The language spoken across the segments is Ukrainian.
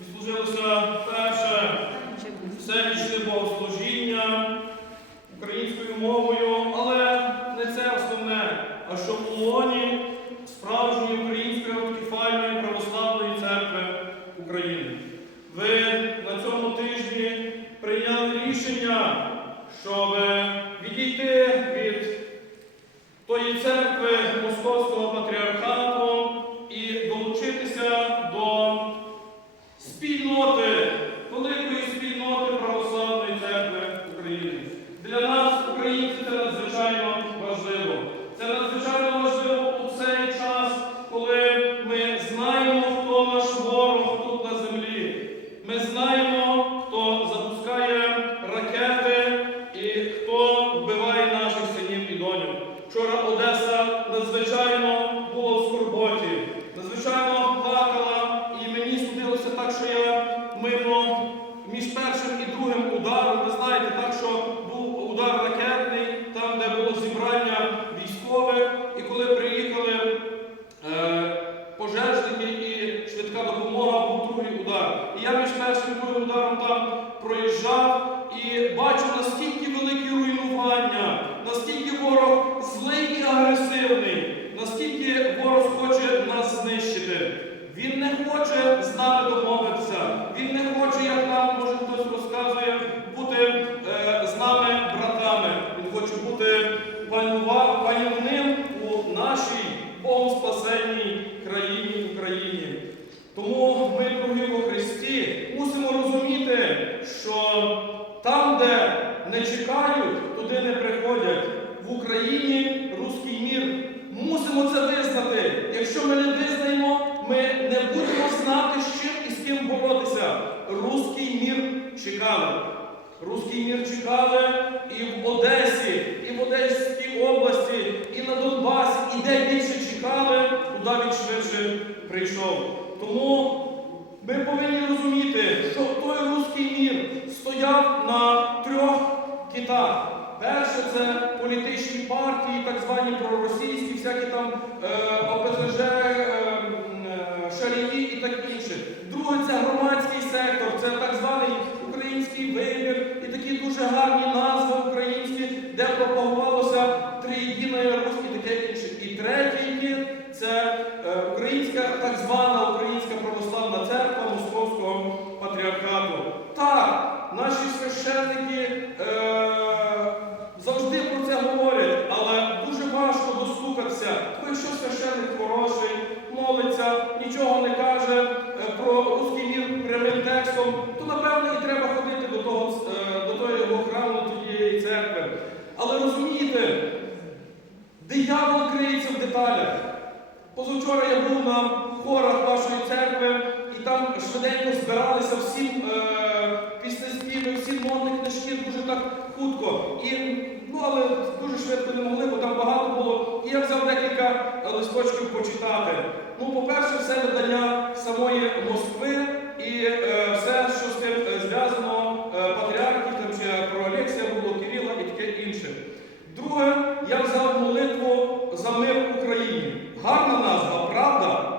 відслужилося перше всенічне богослужіння українською мовою, але не це основне, а що у лоні справжньої української автокефальної православної церкви України. Ви на цьому тижні прийняли рішення, щоб відійти від тої церкви Московського патріархату Для нас, українців, це надзвичайно важливо. Це надзвичайно важливо у цей час, коли ми знаємо, хто наш ворог тут на землі. Ми знаємо, хоче з нами домовитися. Він не хоче, як нам, може хтось розказує, бути е, з нами братами. Він хоче бути панува- панівним у нашій Богом спасенній країні Україні. Тому ми, дорогі во Христі, мусимо розуміти, що там, де не чекають, туди не приходять. В Україні руський мір. Мусимо це визнати. Якщо ми не визнаємо, ми не будемо знати, з чим і з ким боротися. Руський мір чекали. Руський мір чекали і в Одесі, і в Одеській області, і на Донбасі, і де більше чекали, туди він швидше прийшов. Тому ми повинні розуміти, що той руський мір стояв на трьох китах. Перше це політичні партії, так звані проросійські, всякі там е, ОПЗЖ, е, м, е, шарії і так інше. Друге це громадський сектор, це так званий український вибір і такі дуже гарні назви українські, де пропагувалося триєдине Русь і таке інше. І третій кіт це е, українська, так звана Українська православна церква Московського патріархату. Так, наші священники е, завжди про це говорять, але дуже важко достукатися. Бо якщо священник хороший, молиться, нічого не каже е, про руський мір прямим текстом, то напевно і треба ходити до того, е, до того його храму, до тієї церкви. Але розумієте, диявол криється в деталях. Позавчора я був на хорах вашої церкви, і там швиденько збиралися всі е, піснеспіви, всі ноти, дуже так хутко. І, ну, але дуже швидко не могли, бо там багато було. І я взяв декілька листочків почитати. Ну, по-перше, все видання самої Москви і е, все, що з тим е, зв'язано, е, патріархів, там чи про Олексія було, Кирила і таке інше. Друге, я взяв молитву за мир в Україні. Гарна назва, правда?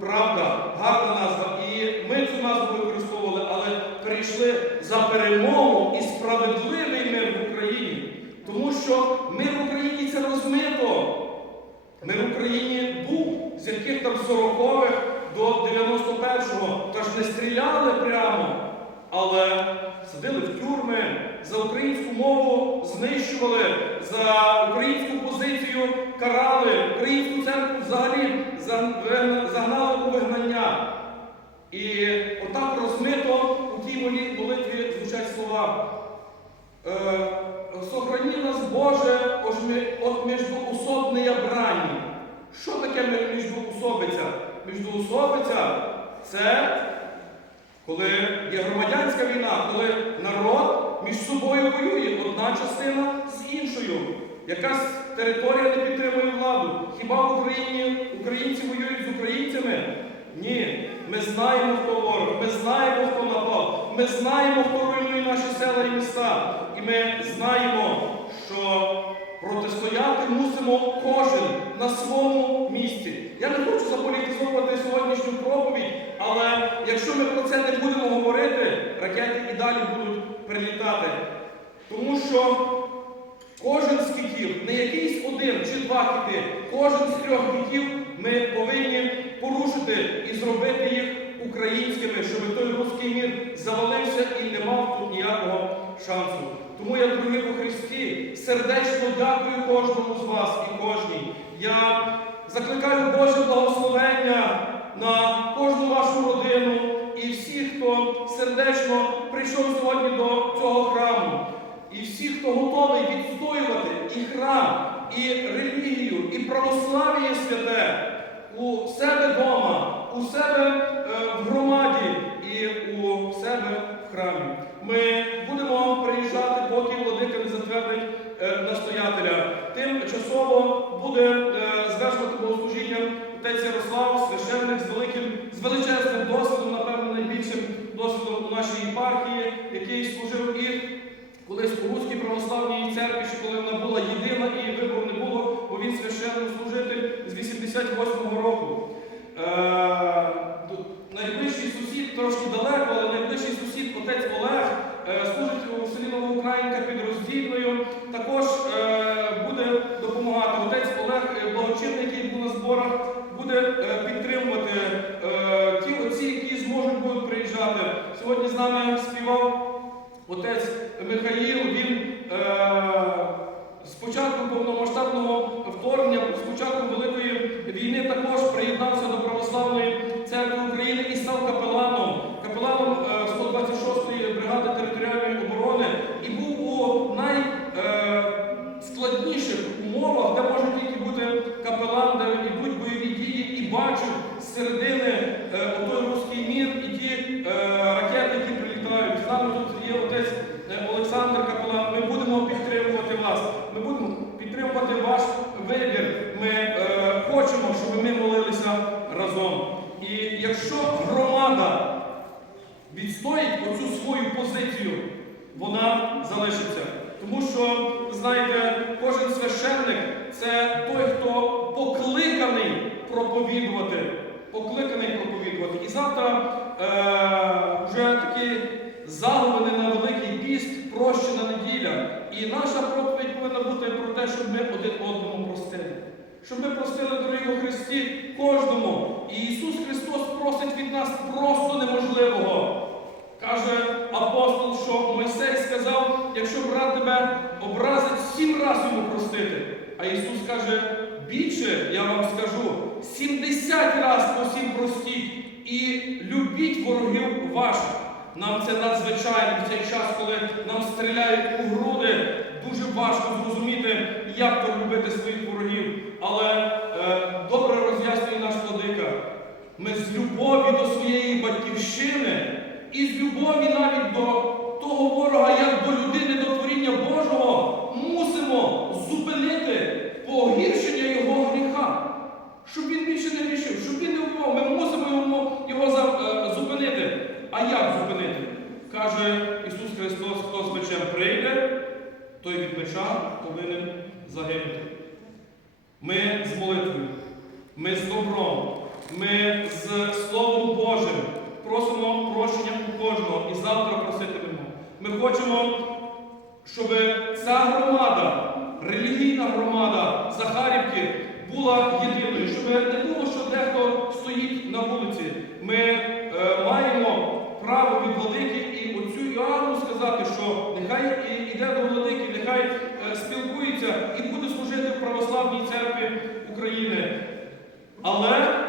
Правда, гарна назва. І ми цю назву використовували, але перейшли за перемогу і справедливий мир в Україні. Тому що мир в Україні це розмито. Мир в Україні був з яких там 40-х до 91-го. Тож не стріляли прямо, але садили в тюрми, за українську мову знищували, за українську позицію карали, українську церкву взагалі загнали у вигнання. І отак розмито у тій молитві звучать слова. Е, Сохрані нас, Боже, от міждоусобне брані. Міждоусобиця? Міждоусобиця це коли є громадянська війна, коли народ між собою воює одна частина з іншою. Якась територія не підтримує владу. Хіба в Україні українці воюють з українцями? Ні. Ми знаємо, хто ворог, ми знаємо, хто напав, ми знаємо, хто руйнує наші села і міста. І ми знаємо, що протистояти мусимо кожен на своєму місці. Я не хочу заполітизовувати сьогоднішню проповідь, Але якщо ми про це не будемо говорити, ракети і далі будуть прилітати. Тому що кожен з китів, не якийсь один чи два кити, кожен з трьох китів ми повинні порушити і зробити їх українськими, щоб той руський мір завалився і не мав тут ніякого шансу. Тому я, дорогі у Христі, сердечно дякую кожному з вас і кожній. Я закликаю Боже благословення на кожну вашу родину і всіх, хто сердечно прийшов сьогодні до цього храму. І всі, хто готовий відстоювати і храм, і релігію, і православ'я святе у себе вдома, у себе е, в громаді і у себе в храмі. Ми будемо приїжджати, поки владика не затвердить е, настоятеля. Тимчасово буде звершувати богослужіння отець Ярослав, священник з великим, з величезним досвідом, напевно, найбільшим досвідом у нашій єпархії, який служив і колись у Руській православній церкві, ще коли вона була єдина і вибору не було, бо він священнослужитель з 88-го року. Е, найближчий сусід, трошки далеко, але найближчий сусід, отець Олег, е, служить у селі Новоукраїнка під роздільною. Також е, буде допомагати. Отець Олег, е, благочинний, який був на зборах, буде е, підтримувати е, ті отці, які зможуть будуть приїжджати. Сьогодні з нами співав Отець Михаїл, він е, з початку повномасштабного вторгнення, з початку Великої війни також приєднався до Православної церкви України і став капеланом, капеланом е, 126-ї бригади територіальної оборони і був у найскладніших умовах, де може тільки бути капелан, де йдуть бойові дії, і бачив з середини е, отой руський мір і ті е, ракети, які прилітають. З нами тут є отець е, Олександр Капелан. Ми будемо підтримувати вас. Ми будемо підтримувати ваш вибір. Ми е, хочемо, щоб ми молилися разом. І якщо громада відстоїть оцю свою позицію, вона залишиться. Тому що, знаєте, кожен священник це той, хто покликаний проповідувати. Покликаний проповідувати. І завтра е, вже такі заговини на Великий піст, прощена неділя. І наша проповідь повинна бути про те, щоб ми один одному простили. Щоб ми простили, дорогі у Христі, кожному. І Ісус Христос просить від нас просто неможливого. Каже апостол, що Мойсей сказав, якщо брат тебе образить, сім разів йому простити. А Ісус каже, більше я вам скажу, 70 разів по сім простіть і любіть ворогів ваших. Нам це надзвичайно в цей час, коли нам стріляють у груди, дуже важко зрозуміти, як то любити своїх ворогів. Але е, добре роз'яснює наш владика. Ми з любові до своєї батьківщини і з любові навіть до того ворога, як до людини, до творіння Божого, мусимо зупинити погіршення його гріха. Щоб він більше не грішив, щоб він не вбивав, ми мусимо його, його за- е, зупинити. А як зупинити? Каже Ісус Христос, хто з мечем прийде, той від меча повинен загинути. Ми з молитвою, ми з добром, ми з Словом Божим просимо прощення у кожного і завтра проситимемо. Ми хочемо, щоб ця громада, релігійна громада Захарівки була єдиною, щоб не було, що дехто стоїть на вулиці. Ми е, маємо право від владики і оцю Іоанну сказати, що нехай іде до владики, нехай е, спілкується і буде служити в православній церкві України. Але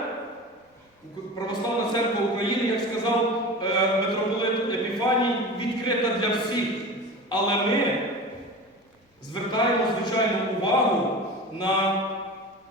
Православна церква України, як сказав е, митрополит Епіфаній, відкрита для всіх. Але ми звертаємо звичайно увагу на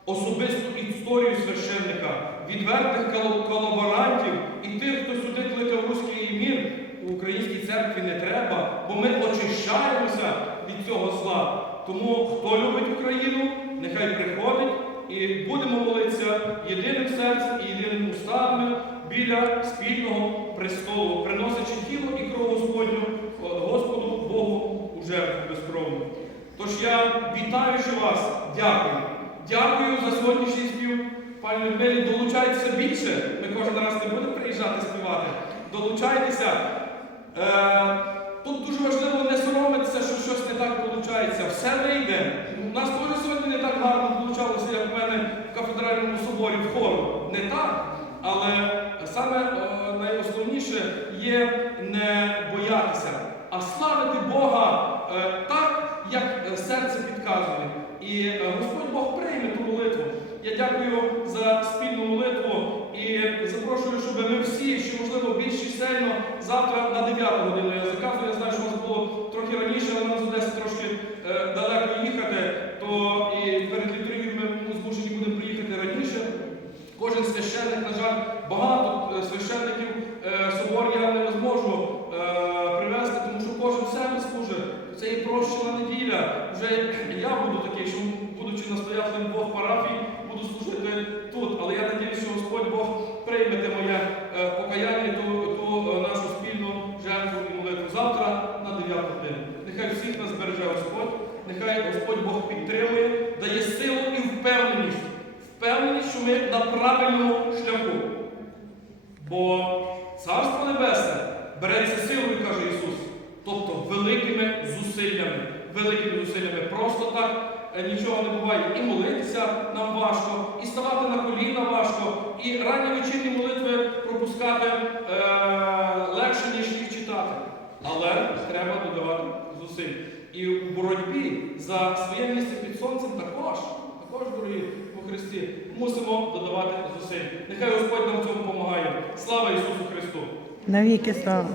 особисту історію священника, відвертих колаборантів і тих, хто сюди кликав руський мір, у українській церкві не треба, бо ми очищаємося від цього зла. Тому хто любить Україну, нехай приходить і будемо молитися єдиним серцем і єдиними устами біля спільного престолу, приносячи тіло і кров Господню Господу Богу у жертву безкровну. Тож я вітаючи вас, дякую. Дякую за сьогоднішній спів. Пані Людмилі, долучайтеся більше. Ми кожен раз не будемо приїжджати співати. Долучайтеся. Е, Тут дуже важливо не соромитися, що щось не так виходить. Все вийде. У нас теж сьогодні не так гарно вийшло, як в мене в кафедральному соборі в хору. Не так. Але саме е, найосновніше є не боятися, а славити Бога е, так, як серце підказує. І е, Господь Бог прийме ту молитву. Я дякую за спільну молитву запрошую, щоб ми всі, що можливо більш чисельно, завтра на 9 годину я заказую. Я знаю, що у нас було трохи раніше, але нам з Одеси трошки е, далеко їхати, то і перед літургією ми ну, змушені будемо приїхати раніше. Кожен священник, на жаль, багато е, священників е, собор я не зможу годину. Нехай всіх нас береже Господь, нехай Господь Бог підтримує, дає силу і впевненість. Впевненість, що ми на правильному шляху. Бо Царство Небесне береться силою, каже Ісус, тобто великими зусиллями. Великими зусиллями. Просто так е, нічого не буває. І молитися нам важко, і ставати на коліна важко, і ранні вечірні молитви пропускати е, легше, ніж їх читати. Але треба додавати зусиль. І в боротьбі за своє місце під сонцем також, також, дорогі у Христі, мусимо додавати зусиль. Нехай Господь нам в цьому допомагає. Слава Ісусу Христу! Навіки слава.